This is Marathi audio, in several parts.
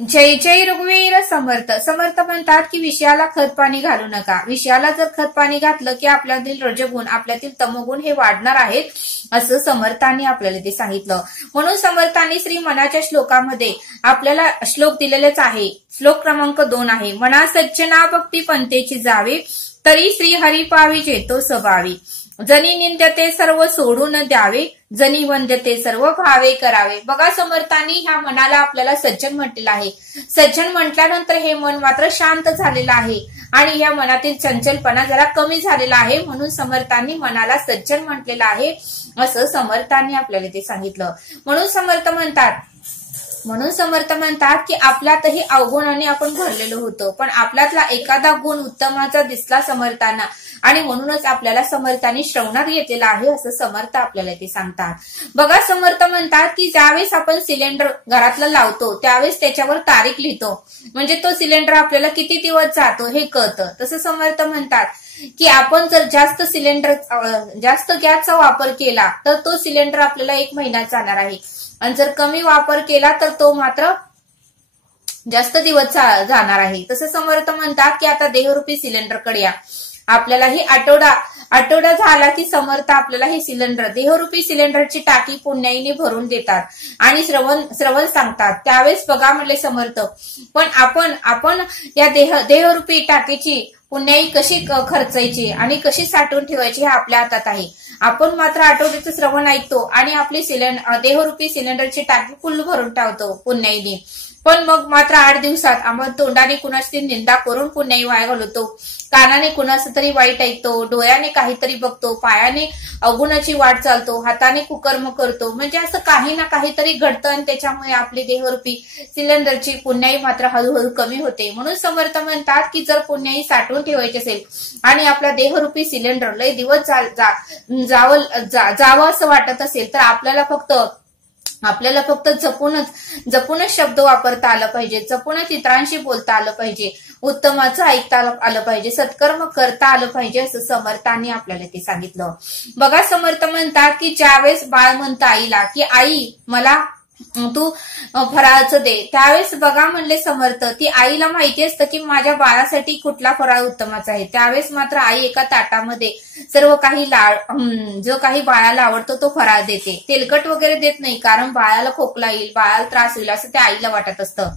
जय जय रघुवीर समर्थ. समर्थ म्हणतात की विषयाला खत पाणी घालू नका. विषयाला जर खत पाणी घातलं की आपल्यातील रजगुण आपल्यातील तमगुण हे वाढणार आहेत असं समर्थांनी आपल्याला ते सांगितलं. म्हणून समर्थांनी श्री मनाच्या श्लोकामध्ये आपल्याला श्लोक दिलेलेच आहे. श्लोक क्रमांक 2 आहे. मना सज्जना भक्ती पंथेची जावी तरी श्री हरी पावी जेतो स्वभावी. जनी निंद्यते सर्व सोडून द्यावे जनी वंद्यते सर्व भावे करावे. बघा समर्थांनी ह्या मनाला आपल्याला सज्जन म्हटलेलं आहे. सज्जन म्हटल्यानंतर हे मन मात्र शांत झालेलं आहे आणि या मनातील चंचलपणा जरा कमी झालेला आहे. म्हणून समर्थांनी मनाला सज्जन म्हटलेलं आहे असं समर्थांनी आपल्याला ते सांगितलं. म्हणून समर्थ म्हणतात की आपल्यातही अवगुणाने आपण भरलेलो होतो, पण आपल्यातला एखादा गुण उत्तमाचा दिसला समर्थांना आणि म्हणूनच आपल्याला समर्थांनी श्रवणात घेतलेला आहे असं समर्थ आपल्याला ते सांगतात. बघा समर्थ म्हणतात की ज्यावेळेस आपण सिलेंडर घरातला लावतो त्यावेळेस त्याच्यावर तारीख लिहितो, म्हणजे तो सिलेंडर आपल्याला किती दिवस जातो हे कळतं. तसं समर्थ म्हणतात की आपण जर जास्त गॅसचा वापर केला तर तो सिलेंडर आपल्याला 1 महिना जाणार आहे आणि जर कमी वापर केला तर तो मात्र जास्त दिवस जाणार आहे. तसं समर्थ म्हणतात की आता देहरूपी सिलेंडरकडे या. आपल्याला ही आठवडा झाला की समर्थ आपल्याला हे सिलेंडर देहरूपी सिलेंडरची टाकी पुण्याईने भरून देतात आणि श्रवण सांगतात. त्यावेळेस बघा म्हणले समर्थ, पण आपण या देहरूपी टाकीची पुण्याई कशी खर्चायची आणि कशी साठवून ठेवायची हे आपल्या हातात आहे. आपण मात्र आठवड्याचं श्रवण ऐकतो आणि आपली देहरूपी सिलेंडरची टाकी फुल भरून ठेवतो पुण्याईने, पण मग मात्र 8 दिवसात आपण तोंडाने कुणाची निंदा करून पुण्याई वाया घालवतो, कानाने कुणाचं तरी वाईट ऐकतो, डोळ्याने काहीतरी बघतो, पायाने अवगुणाची वाट चालतो, हाताने कुकर्म करतो, म्हणजे असं काही ना काहीतरी घडतं आणि त्याच्यामुळे आपली देहरूपी सिलेंडरची पुण्याई मात्र हळूहळू कमी होते. म्हणून समर्थ म्हणतात की जर पुण्याई साठवून ठेवायची असेल आणि आपला देहरूपी सिलेंडर लय दिवस जावं असं वाटत असेल तर आपल्याला फक्त जपूनच शब्द वापरता आलं पाहिजे, जपूनच इतरांशी बोलता आलं पाहिजे, उत्तमाचं ऐकता आलं पाहिजे, सत्कर्म करता आलं पाहिजे असं समर्थांनी आपल्याला ते सांगितलं. बघा समर्थ म्हणतात की ज्यावेळेस बाळ म्हणतं आईला की आई मला तू फराळाचं दे, त्यावेळेस बघा म्हणले समर्थ ती आईला माहिती असतं की माझ्या बाळासाठी कुठला फराळ उत्तमाचा आहे. त्यावेळेस मात्र आई एका ताटामध्ये सर्व काही जो काही बाळाला आवडतो तो फराळ देते. तेलकट वगैरे देत नाही, कारण बाळाला खोकला येईल, बाळाला त्रास होईल असं त्या आईला वाटत असतं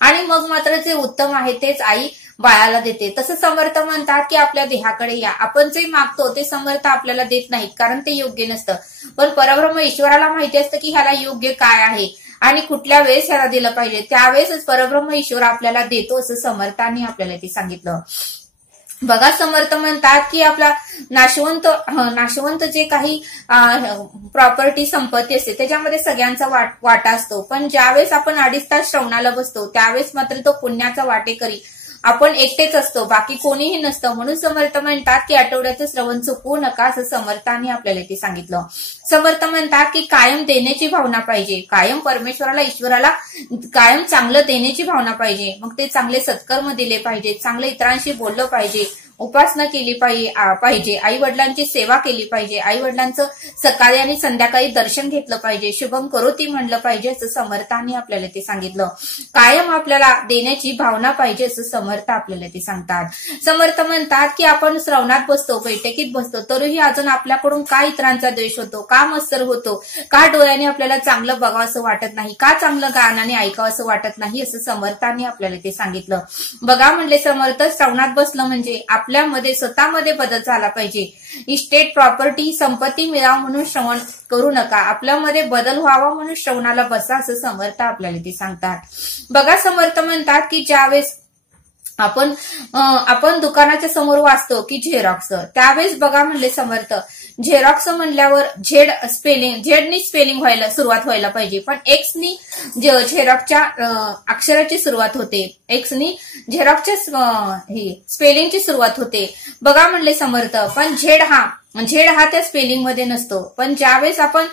आणि मग मात्र जे उत्तम आहे तेच आई बाळाला देते. तसं समर्थ म्हणतात की आपल्या देहाकडे या. आपण जे मागतो ते समर्थ आपल्याला देत नाहीत, कारण ते योग्य नसतं, पण परब्रह्म ईश्वराला माहिती असतं की ह्याला योग्य काय आहे आणि कुठल्या वेळेस ह्याला दिलं पाहिजे, त्यावेळेस परब्रह्म ईश्वर आपल्याला देतो असं समर्थांनी आपल्याला ते सांगितलं. बघा समर्थ म्हणतात की आपला नाशवंत जे काही प्रॉपर्टी संपत्ती असते त्याच्यामध्ये सगळ्यांचा वाटा असतो, पण ज्यावेळेस आपण 2.5 तास श्रवणाला बसतो त्यावेळेस मात्र तो पुण्याचा वाटेकरी आपण एकटेच असतो, बाकी कोणीही नसतं. म्हणून समर्थ म्हणतात की आठवड्याचं श्रवण चुकवू नका असं समर्थांनी आपल्याला ते सांगितलं. समर्थ म्हणतात की कायम देण्याची भावना पाहिजे, कायम परमेश्वराला ईश्वराला कायम चांगलं देण्याची भावना पाहिजे. मग ते चांगले सत्कर्म दिले पाहिजे, चांगलं इतरांशी बोललं पाहिजे, उपासना केली पाहिजे, आई वडिलांची सेवा केली पाहिजे, आई वडिलांचं सकाळी आणि संध्याकाळी दर्शन घेतलं पाहिजे, शुभम करोती म्हणलं पाहिजे असं समर्थांनी आपल्याला ते सांगितलं. कायम आपल्याला देण्याची भावना पाहिजे असं समर्थ आपल्याला ते सांगतात. समर्थ म्हणतात की आपण श्रवणात बसतो, बैठकीत बसतो, तरीही अजून आपल्याकडून का इतरांचा द्वेष होतो, का मत्सर होतो, का डोळ्याने आपल्याला चांगलं बघावं असं वाटत नाही, का चांगलं गाण्याने ऐकावं असं वाटत नाही असं समर्थांनी आपल्याला ते सांगितलं. बघा म्हणले समर्थ, श्रवणात बसलं म्हणजे आपल्यामध्ये स्वतःमध्ये बदल झाला पाहिजे. इस्टेट प्रॉपर्टी संपत्ती मिळावं म्हणून श्रवण करू नका, आपल्यामध्ये बदल व्हावा म्हणून श्रवणाला बसा असं समर्थ आपल्याला ते सांगतात. बघा समर्थ म्हणतात की ज्यावेळेस आपण दुकानाच्या समोर वाचतो की झेरॉक्स, त्यावेळेस बघा म्हणले समर्थ झेरॉक्स म्हणल्यावर झेडनी स्पेलिंग सुरुवात व्हायला पाहिजे, पण एक्सनी झेरॉक्सच्या अक्षराची सुरुवात होते, एक्सनी झेरॉक्सच्या स्पेलिंगची सुरुवात होते. बघा म्हणले समर्थ, पण झेड हा त्या स्पेलिंग मध्ये नसतो, पण ज्यावेळेस आपण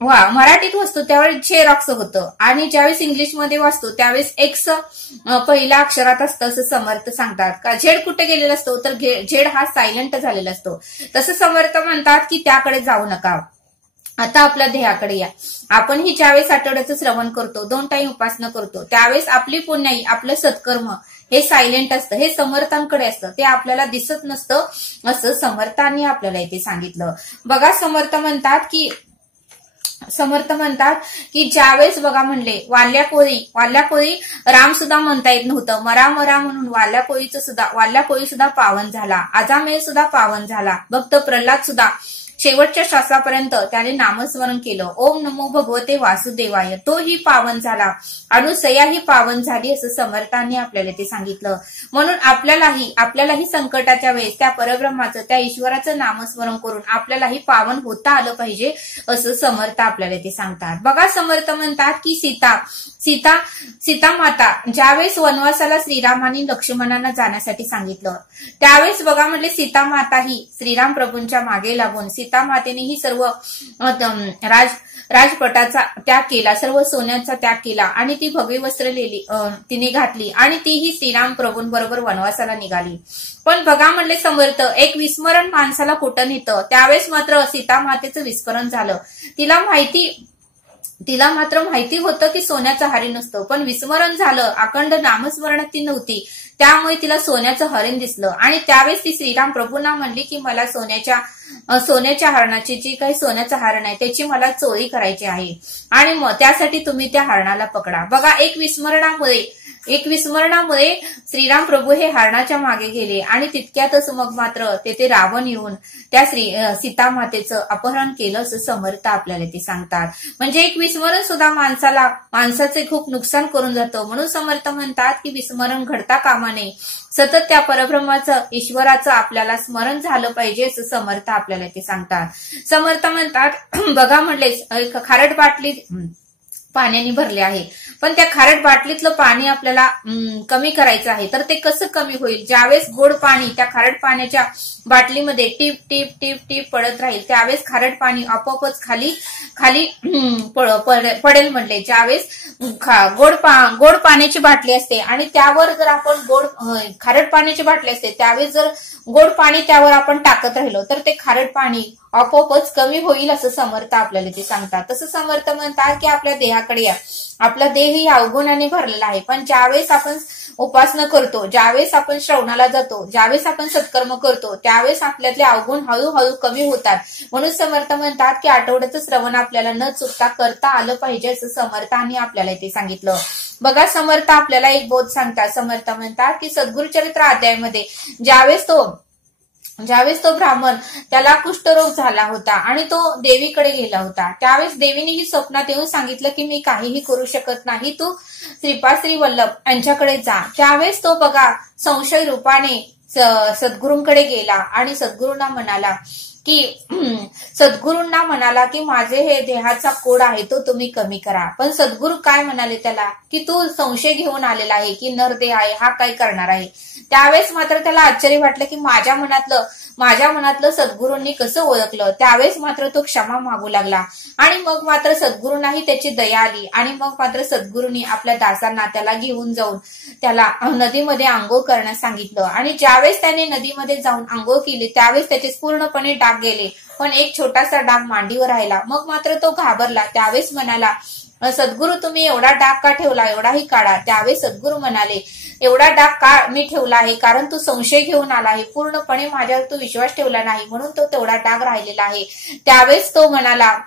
मराठीत वाचतो त्यावेळेस झेरॉक्स होतं आणि ज्यावेळेस इंग्लिशमध्ये वाचतो त्यावेळेस एक्स पहिल्या अक्षरात असतं असं समर्थ सांगतात. का झेड कुठे गेलेला असतो तर झेड हा सायलेंट झालेला असतो. तसं समर्थ म्हणतात की त्याकडे जाऊ नका. आता आपल्या ध्येयाकडे या. आपण ही ज्यावेळेस आठवड्याचं श्रवण करतो, 2 टाइम उपासना करतो, त्यावेळेस आपली पुण्याई, आपलं सत्कर्म हे सायलेंट असतं, हे समर्थांकडे असतं, ते आपल्याला दिसत नसतं असं समर्थांनी आपल्याला इथे सांगितलं. बघा समर्थ म्हणतात की ज्यावेळेस बघा म्हणले वाल्या कोळी राम सुद्धा म्हणता येत नव्हतं, मरा म्हणून वाल्या कोळी सुद्धा पावन झाला, आजामेळ सुद्धा पावन झाला, भक्त प्रल्हाद सुद्धा शेवटच्या श्वासापर्यंत त्याने नामस्मरण केलं. ओम नमो भगवते वासुदेवाय, तोही पावन झाला, अनुसयाही पावन झाली असं समर्थांनी आपल्याला ते सांगितलं. म्हणून आपल्यालाही संकटाच्या वेळेस त्या परब्रह्माचं, त्या ईश्वराचं नामस्मरण करून आपल्यालाही पावन होता आलं पाहिजे असं समर्थ आपल्याला ते सांगतात. बघा समर्थ म्हणतात की सीता माता ज्यावेळेस वनवासाला श्रीरामानी लक्ष्मणांना जाण्यासाठी सांगितलं, त्यावेळेस बघा म्हटले सीता माता ही श्रीराम प्रभूंच्या मागे लागून सीता मातेने ही सर्व राजपटाचा त्याग केला, सर्व सोन्याचा त्याग केला आणि ती भगवी वस्त्र तिने घातली आणि तीही श्रीराम प्रभूंबरोबर वनवासाला निघाली. पण बघा म्हणले समर्थ, एक विस्मरण माणसाला कुठं नेतं. त्यावेळेस मात्र सीता मातेचं विस्मरण झालं. तिला मात्र माहिती होतं की सोन्याचं हरिण नसतं, पण विस्मरण झालं. अखंड नामस्मरणात ती नव्हती, त्यामुळे तिला सोन्याचं हरिण दिसलं आणि त्यावेळेस ती श्रीराम प्रभूंना म्हणली की मला सोन्याच्या हरणाची, जी काही सोन्याचं हरण आहे त्याची मला चोरी करायची आहे आणि मग त्यासाठी तुम्ही त्या हरणाला पकडा. बघा एक विस्मरणामुळे श्रीराम प्रभू हे हरणाच्या मागे गेले आणि तितक्यातच मग मात्र तेथे रावण येऊन त्या सीता मातेचं अपहरण केलं असं समर्थ आपल्याला ते सांगतात. म्हणजे एक विस्मरण सुद्धा माणसाचे खूप नुकसान करून जातं. म्हणून समर्थ म्हणतात की विस्मरण घडता कामा नये, सतत त्या परब्रह्माचं, ईश्वराचं आपल्याला स्मरण झालं पाहिजे असं समर्थ आपल्याला ते सांगतात. समर्थ म्हणतात बघा म्हणले खारट बाटली पाण्याने भरले आहे, पण त्या खारट बाटलीतलं पाणी आपल्याला कमी करायचं आहे, तर ते कसं कमी होईल? ज्यावेळेस गोड पाणी त्या खारट पाण्याच्या बाटलीमध्ये टीप टीप टीप टीप पडत राहील, त्यावेळेस खारट पाणी आपोआपच खाली पडेल म्हणले. ज्यावेळेस गोड पाण्याची बाटली असते आणि त्यावर जर आपण खारट पाण्याची बाटली असते, त्यावेळेस जर गोड पाणी त्यावर आपण टाकत राहिलो तर ते खारट पाणी आपोआपच कमी होईल असं समर्थ आपल्याला ते सांगतात. तसं समर्थ म्हणतात की आपल्या देहाकडे या. आपला देह ही अवगुणाने भरलेला आहे, पण ज्यावेळेस आपण उपासना करतो, ज्यावेळेस आपण श्रवणाला जातो, ज्यावेळेस आपण सत्कर्म करतो, त्यावेळेस आपल्यातले अवगुण हळूहळू कमी होतात. म्हणून समर्थ म्हणतात की आठवड्याचं श्रवण आपल्याला न चुकता करता आलं पाहिजे असं समर्थांनी आपल्याला ते सांगितलं. बघा समर्थ आपल्याला एक बोध सांगतात. समर्थ म्हणतात की सद्गुरुचरित्र अध्यायामध्ये ज्यावेळेस तो ब्राह्मण त्याला कुष्ठरोग झाला होता आणि तो देवीकडे गेला होता, त्यावेळेस देवीनेही स्वप्नात येऊन सांगितलं की मी काहीही करू शकत नाही, तू श्री वल्लभ यांच्याकडे जा. त्यावेळेस तो बघा संशय रूपाने सद्गुरूंकडे गेला आणि सद्गुरूंना म्हणाला की माझे हे देहाचा कोड आहे तो तुम्ही कमी करा. पण सद्गुरू काय म्हणाले त्याला की तू संशय घेऊन आलेला आहे की नरदेह आहे, हा काय करणार आहे. त्यावेळेस मात्र त्याला आश्चर्य वाटलं की माझ्या मनातलं सद्गुरूंनी कसं ओळखलं. त्यावेळेस मात्र तो क्षमा मागू लागला आणि मग मात्र सद्गुरूंनाही त्याची दया आली आणि मग मात्र सद्गुरूंनी आपल्या दासांना त्याला घेऊन जाऊन त्याला नदीमध्ये आंघोळ करण्यास सांगितलं आणि ज्यावेळेस त्याने नदीमध्ये जाऊन आंघोळ केली त्यावेळेस त्याचे पूर्णपणे डाग गेले, पण एक छोटासा डाग मांडीवर राहिला. मग मात्र तो घाबरला. त्यावेळेस म्हणाला सद्गुरू तुम्ही एवढा डाग का ठेवला, एवढाही काढा. त्यावेळेस सद्गुरू म्हणाले एवढा डाग का मी ठेवला आहे, कारण तू संशय घेऊन आला आहे, पूर्णपणे माझ्यावर तू विश्वास ठेवला नाही, म्हणून तो तेवढा डाग राहिलेला आहे. त्यावेळेस तो म्हणाला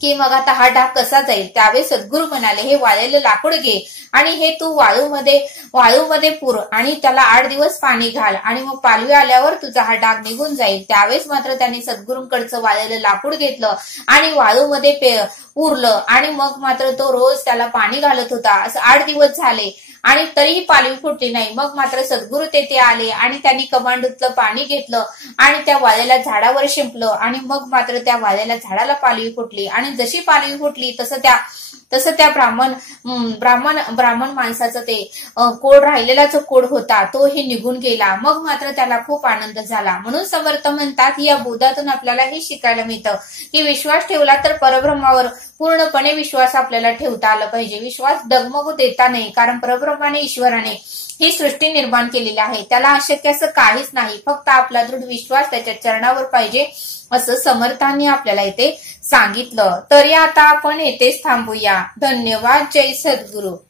की मग आता हा डाग कसा जाईल. त्यावेळेस सद्गुरू म्हणाले हे वाळलेलं लाकूड घे आणि हे तू वाळूमध्ये पुर आणि त्याला 8 दिवस पाणी घाल आणि मग पालवी आल्यावर तुझा हा डाग निघून जाईल. त्यावेळेस मात्र त्यांनी सद्गुरूंकडचं वाळलेलं लाकूड घेतलं आणि वाळूमध्ये पुरलं आणि मग मात्र तो रोज त्याला पाणी घालत होता. असं 8 दिवस झाले आणि तरीही पालवी फुटली नाही. मग मात्र सद्गुरू तेथे आले आणि त्यांनी कमांडूतलं पाणी घेतलं आणि त्या वाळलेल्या झाडावर शिंपलं आणि मग मात्र त्या वाळलेल्या झाडाला पालवी फुटली आणि जशी पालवी फुटली तसं त्या तसं त्या ब्राह्मण माणसाचं ते कोड राहिलेला जो कोड होता तोही निघून गेला. मग मात्र त्याला खूप आनंद झाला. म्हणून समर्थ म्हणतात या बोधातून आपल्याला हे शिकायला मिळतं की विश्वास ठेवला तर परब्रह्मावर पूर्णपणे विश्वास आपल्याला ठेवता आला पाहिजे. विश्वास डगमगू देता नाही, कारण परब्रह्माने ईश्वराने ही सृष्टी निर्माण केलेली आहे. त्याला अशक्य असं काहीच नाही. फक्त आपला दृढ विश्वास त्याच्या चरणावर पाहिजे असं समर्थांनी आपल्याला इथे सांगितलं. तर या आता आपण येथेच थांबूया. धन्यवाद. जय सद्गुरु.